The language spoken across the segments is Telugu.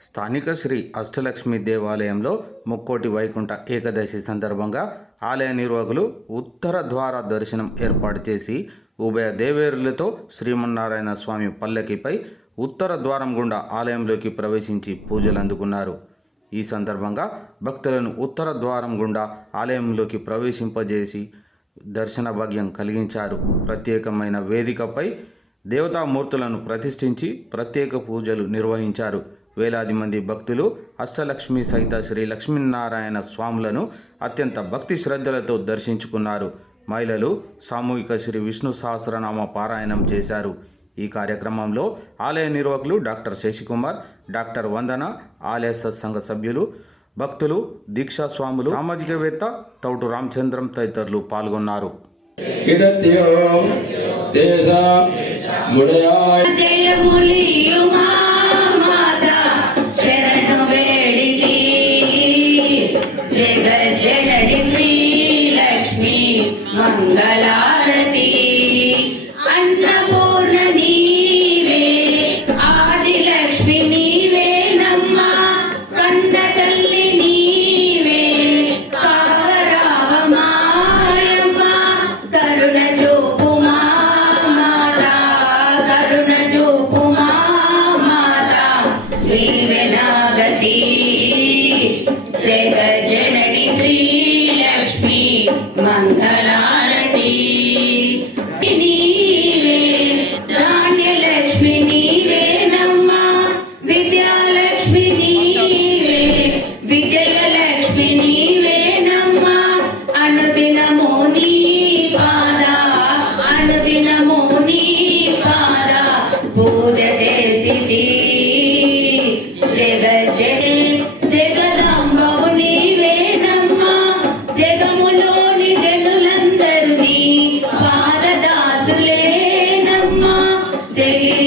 స్థానిక శ్రీ అష్టలక్ష్మి దేవాలయంలో ముక్కోటి వైకుంఠ ఏకాదశి సందర్భంగా ఆలయ నిర్వాహకులు ఉత్తర ద్వార దర్శనం ఏర్పాటు చేసి ఉభయ దేవేరులతో శ్రీమన్నారాయణ స్వామి పల్లకిపై ఉత్తర ద్వారం గుండా ఆలయంలోకి ప్రవేశించి పూజలు అందుకున్నారు. ఈ సందర్భంగా భక్తులను ఉత్తర ద్వారం గుండా ఆలయంలోకి ప్రవేశింపజేసి దర్శన భాగ్యం కలిగించారు. ప్రత్యేకమైన వేదికపై దేవతామూర్తులను ప్రతిష్ఠించి ప్రత్యేక పూజలు నిర్వహించారు. వేలాది మంది భక్తులు అష్టలక్ష్మి సహిత శ్రీ లక్ష్మీనారాయణ స్వాములను అత్యంత భక్తి శ్రద్ధలతో దర్శించుకున్నారు. మహిళలు సామూహిక శ్రీ విష్ణు సహస్రనామ పారాయణం చేశారు. ఈ కార్యక్రమంలో ఆలయ నిర్వాహకులు డాక్టర్ శశికుమార్ డాక్టర్ వందన ఆలయ సత్సంగ సభ్యులు భక్తులు దీక్షా స్వాములు సామాజికవేత్త తౌటు రామచంద్రం తదితరులు పాల్గొన్నారు. దేశ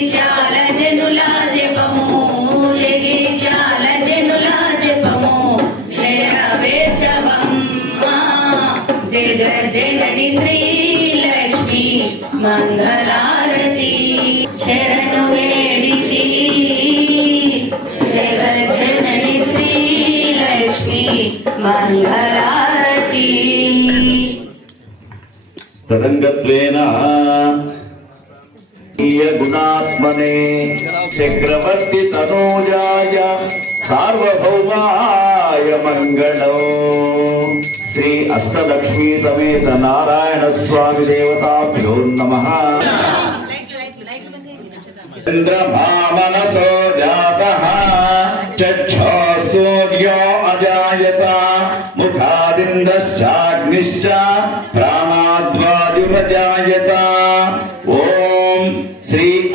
జగిత్యాల జనుల జపము జగిత్యాల జనుల జపము. నెరవేర్చవమ్మా. జగ జనని శ్రీలక్ష్మి మంగళారతి. శరణు వేడితి. జగ జనని శ్రీలక్ష్మి మంగళారతి. प्रिय गुणात्मने चक्रवर्ती तनोजाय सार्वभौमाय मङ्गलो। श्री अष्टलक्ष्मी समेत नारायण स्वामी देवताभ्यो नमः। इन्द्रभामनसो जाता चक्षो सूर्यो अजायत मुखादिन्द्रश्चाग्निश्च प्राणाद्वायुरजायत ओ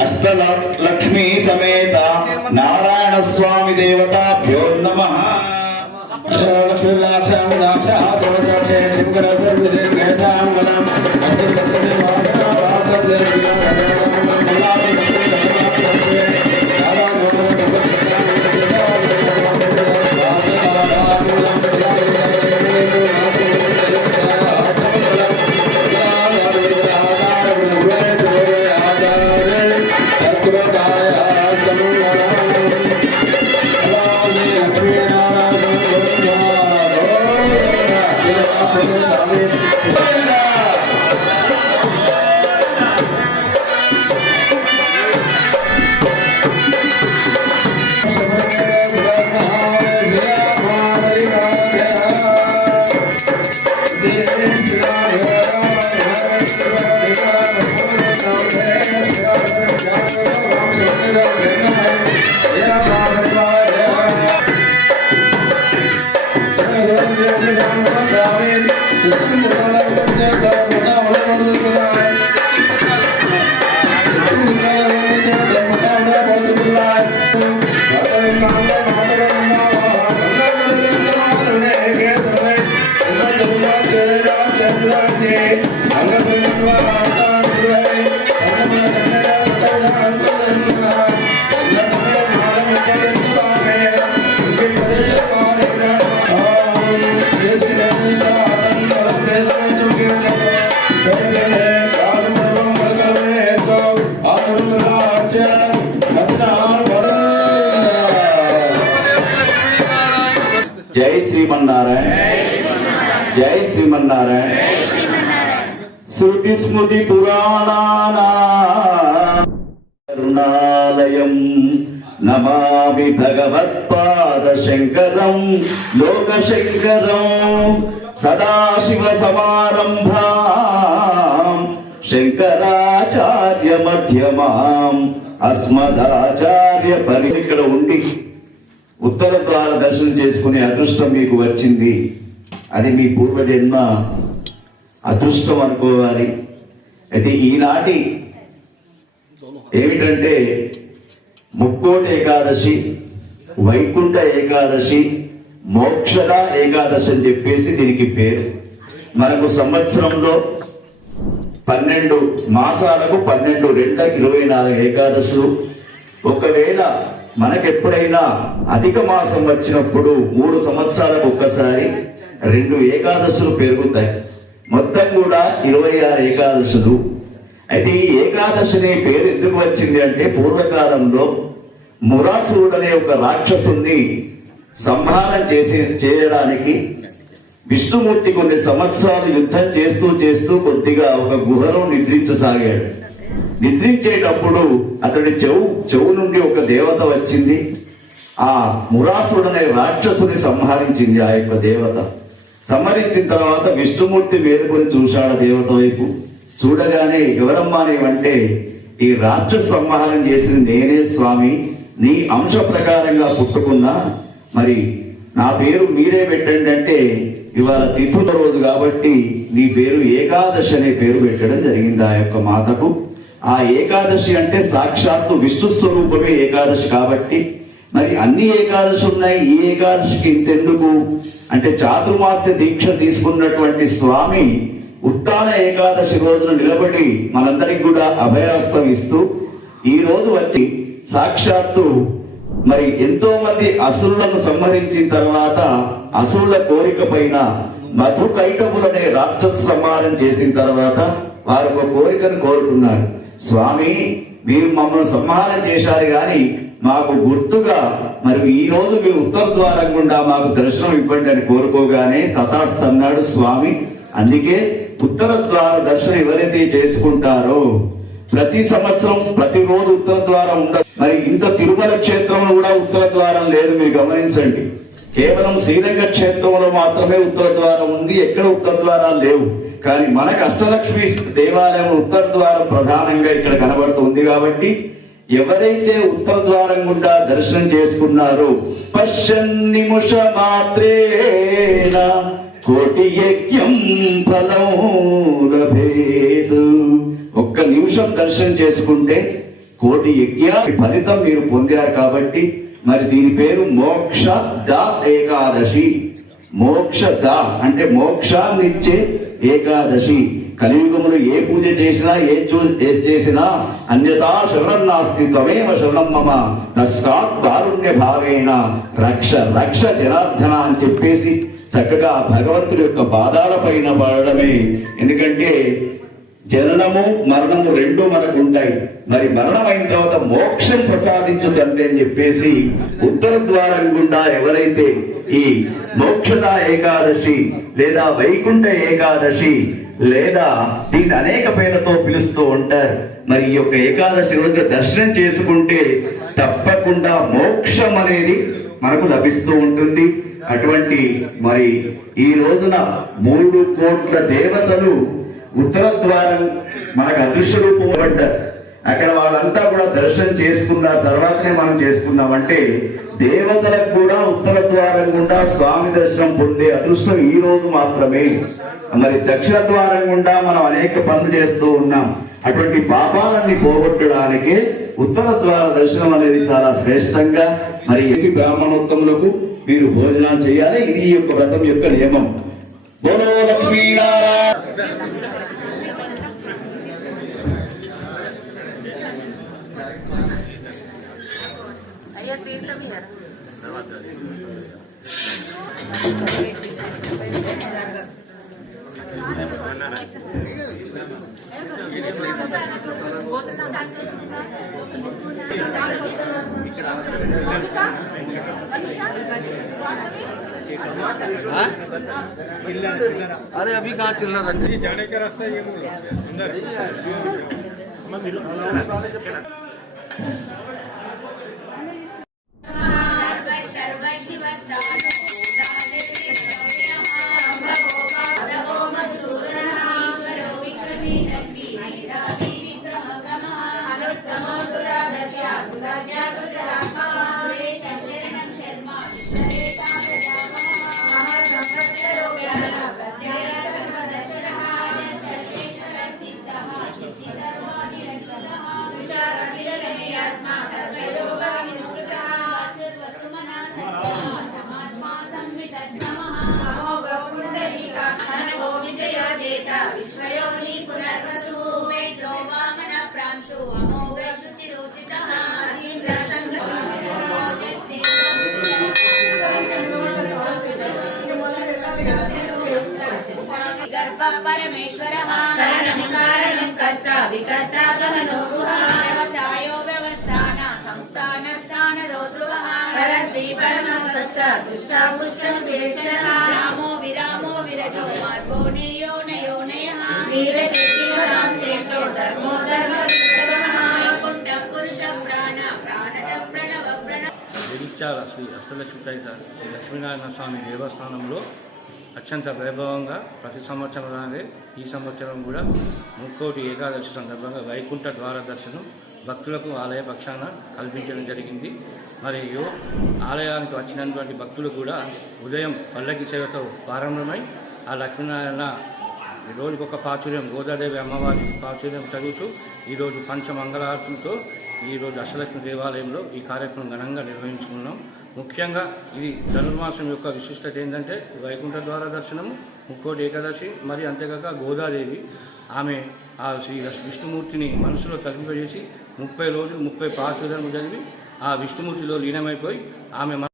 అష్టలక్ష్మీ సమేత నారాయణ స్వామి దేవతాభ్యో నమ ఆ జై శ్రీమన్నారాయణ. జై శ్రీమన్నారాయణ. శృతి స్మృతి పురాణానా కరుణాలయం నమామి భగవత్పాద శంకరం లోకశంకరం సదాశివ సమారంభాం శంకరాచార్య మధ్యమాం అస్మదాచార్య పరి ఇక్కడ ఉండి ఉత్తర ద్వార దర్శనం చేసుకునే అదృష్టం మీకు వచ్చింది. అది మీ పూర్వజన్మ అదృష్టం అనుకోవాలి. అయితే ఈనాటి ఏమిటంటే ముక్కోటి ఏకాదశి వైకుంఠ ఏకాదశి మోక్షద ఏకాదశి అని చెప్పేసి దీనికి పేరు. మనకు సంవత్సరంలో పన్నెండు మాసాలకు పన్నెండు రెండకి ఇరవై నాలుగు ఏకాదశులు. ఒకవేళ మనకెప్పుడైనా అధిక మాసం వచ్చినప్పుడు మూడు సంవత్సరాలకు ఒక్కసారి రెండు ఏకాదశులు పెరుగుతాయి. మొత్తం కూడా ఇరవై ఆరు ఏకాదశులు. అయితే ఈ ఏకాదశిని పేరు ఎందుకు వచ్చింది అంటే పూర్వకాలంలో మురాసురుడు అనే ఒక రాక్షసుని సంహారం చేసే చేయడానికి విష్ణుమూర్తి కొన్ని సంవత్సరాలు యుద్ధం చేస్తూ చేస్తూ కొద్దిగా ఒక గుహలో నిద్రించసాగాడు. నిద్రించేటప్పుడు అతడి చెవు చెవు నుండి ఒక దేవత వచ్చింది. ఆ మురాసుడనే రాక్షసుని సంహరించింది ఆ యొక్క దేవత. సంహరించిన తర్వాత విష్ణుమూర్తి మేలుకొని చూశాడు దేవత వైపు. చూడగానే ఎవరమ్మా నీవంటే ఈ రాక్షస సంహారం చేసింది నేనే స్వామి. నీ అంశ ప్రకారంగా పుట్టుకున్నా. మరి నా పేరు మీరే పెట్టండి అంటే ఇవాళ తిథుల రోజు కాబట్టి నీ పేరు ఏకాదశి అనే పేరు పెట్టడం జరిగింది ఆ యొక్క మాతకు. ఆ ఏకాదశి అంటే సాక్షాత్తు విష్ణు స్వరూపమే ఏకాదశి కాబట్టి మరి అన్ని ఏకాదశి ఉన్నాయి ఈ ఏకాదశికి ఇంతెందుకు? అంటే చాతుర్మాస్య దీక్ష తీసుకున్నటువంటి స్వామి ఉత్తాన ఏకాదశి రోజున నిలబడి మనందరికి కూడా అభయాస్తం ఇస్తూ ఈ రోజు వచ్చి సాక్షాత్తు మరి ఎంతో మంది అసురులను సంహరించిన తర్వాత అసురుల కోరిక పైన మధు కైటములనే రాక్షస సంహారం చేసిన తర్వాత వారు ఒక కోరికను కోరుకున్నారు. స్వామి మీరు మమ్మల్ని సంహారం చేశారు గాని మాకు గుర్తుగా మరి ఈ రోజు మీరు ఉత్తర ద్వారం గుండా మాకు దర్శనం ఇవ్వండి అని కోరుకోగానే తథాస్తన్నాడు స్వామి. అందుకే ఉత్తర ద్వార దర్శనం ఎవరైతే చేసుకుంటారో ప్రతి సంవత్సరం ప్రతి రోజు ఉత్తర ద్వారం ఉండదు మరి ఇంత తిరుమల క్షేత్రంలో కూడా ఉత్తర ద్వారం లేదు మీరు గమనించండి. కేవలం శ్రీరంగ క్షేత్రంలో మాత్రమే ఉత్తర ద్వారం ఉంది ఎక్కడ ఉత్తర ద్వారాలు లేవు. కానీ మనకు అష్టలక్ష్మి దేవాలయం ఉత్తర ద్వారం ప్రధానంగా ఇక్కడ కనబడుతుంది కాబట్టి ఎవరైతే ఉత్తర ద్వారం గుండా దర్శనం చేసుకున్నారో పశ్చన్ నిముష మాత్రేన కోటి యజ్ఞం ఫలం లభేదు. ఒక్క నిమిషం దర్శనం చేసుకుంటే కోటి యజ్ఞ ఫలితం మీరు పొందారు కాబట్టి మరి దీని పేరు మోక్ష ద ఏకాదశి. మోక్ష ద అంటే మోక్షాన్నిచ్చే ఏకాదశి. కలియుగములు ఏ పూజ చేసినా ఏ చూ ఏ చేసినా అన్యతా శరణం నాస్తి త్వమేవ శరణం మమ. తస్మాత్ దారుణ్య భావేన రక్ష రక్ష జనార్దన అని చెప్పేసి చక్కగా భగవంతుడి యొక్క పాదాల పైన పడడమే. ఎందుకంటే జననము మరణము రెండు మనకు ఉంటాయి మరి మరణం అయిన తర్వాత మోక్షం ప్రసాదించు తండ్రి అని చెప్పేసి ఉత్తర ద్వారం గుండా ఎవరైతే ఈ మోక్షద ఏకాదశి లేదా వైకుంఠ ఏకాదశి లేదా దీన్ని అనేక పేర్లతో పిలుస్తూ ఉంటారు. మరి ఈ యొక్క ఏకాదశి రోజు దర్శనం చేసుకుంటే తప్పకుండా మోక్షం అనేది మనకు లభిస్తూ ఉంటుంది. అటువంటి మరి ఈ రోజున మూడు కోట్ల దేవతలు ఉత్తర ద్వారం మనకు అదృశ్య రూపం పడ్డారు అక్కడ వాళ్ళంతా కూడా దర్శనం చేసుకున్న తర్వాతనే మనం చేసుకున్నామంటే దేవతలకు కూడా ఉత్తర ద్వారం గుండా స్వామి దర్శనం పొందే అదృష్టం ఈ రోజు మాత్రమే. మరి దక్షిణ ద్వారం గుండా మనం అనేక పనులు చేస్తూ ఉన్నాం. అటువంటి పాపాలన్నీ పోగొట్టడానికి ఉత్తర ద్వార దర్శనం అనేది చాలా శ్రేష్టంగా మరి ఏసి బ్రాహ్మణోత్తములకు మీరు భోజనం చేయాలి. ఇది ఈ యొక్క వ్రతం యొక్క నియమం. బోలో లక్ష్మీనారాయణ. अरे अभी कहाँ चिल्ला रहा है जाने का रास्ता ये बोल रहा है। अंदर। గర్భ పరమేశ్వర కారణం కర్త వికర్త గహనో గుహా వ్యవసాయో వ్యవస్థాన సంస్థాన స్థాన దోద్రువ పరంతి పరమ స్పష్ట దుష్ట పుష్ట స్వేచ్ఛ రామో విరామో విరజో మార్గో నేయో నయో నయ వీర శక్తి వరాం శ్రేష్టో ధర్మో ధర్మ విక్రమః వైకుంఠ పురుష ప్రాణ ప్రాణద ప్రణవ ప్రణవ జగిత్యాల శ్రీ అష్టలక్ష్మి శ్రీ లక్ష్మీనారాయణ స్వామి దేవస్థానంలో అత్యంత వైభవంగా ప్రతి సంవత్సరం లాగే ఈ సంవత్సరం కూడా ముక్కోటి ఏకాదశి సందర్భంగా వైకుంఠ ద్వార దర్శనం భక్తులకు ఆలయ పక్షాన కల్పించడం జరిగింది. మరియు ఆలయానికి వచ్చినటువంటి భక్తులు కూడా ఉదయం పల్లకి సేవతో ప్రారంభమై ఆ లక్ష్మీనారాయణ రోజుకొక ప్రాచుర్యం గోదాదేవి అమ్మవారి ప్రాచుర్యం చదువుతూ ఈరోజు పంచమంగళారతులతో ఈరోజు అష్టలక్ష్మి దేవాలయంలో ఈ కార్యక్రమం ఘనంగా నిర్వహించుకున్నాం. ముఖ్యంగా ఇది ధనుర్మాసం యొక్క విశిష్టత ఏంటంటే వైకుంఠ ద్వార దర్శనము ముక్కోటి ఏకాదశి మరి అంతేకాక గోదాదేవి. ఆమె ఆ శ్రీ విష్ణుమూర్తిని మనసులో తలింపజేసి ముప్పై రోజులు ముప్పై ప్రాచుర్యం జరిగి ఆ విష్ణుమూర్తిలో లీనమైపోయి ఆమె మన-